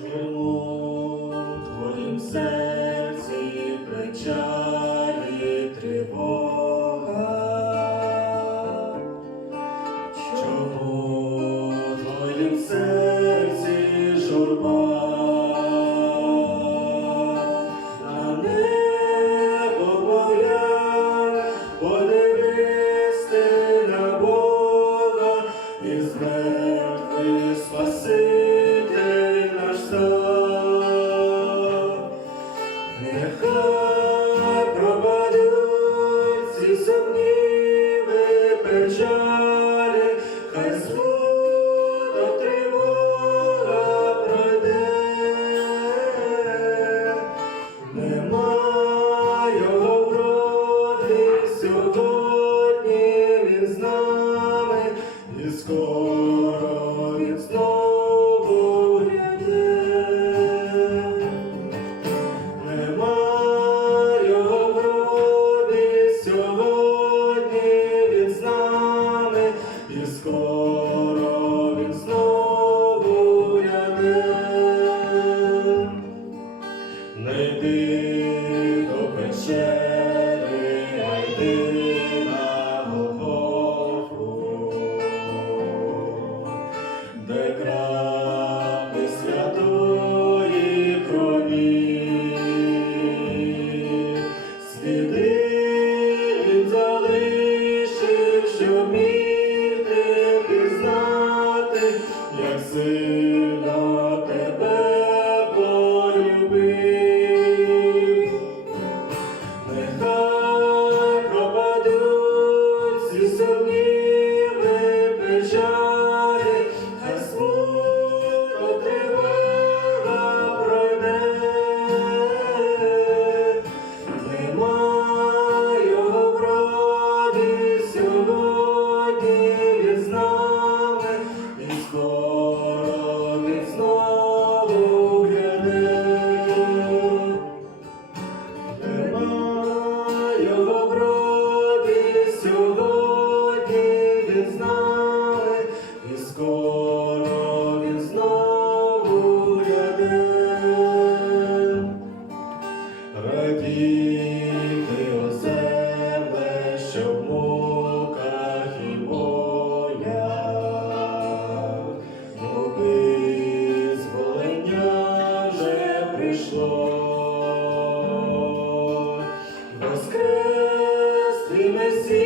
Чому твоїм серці Не йди до печери,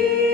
Jesus.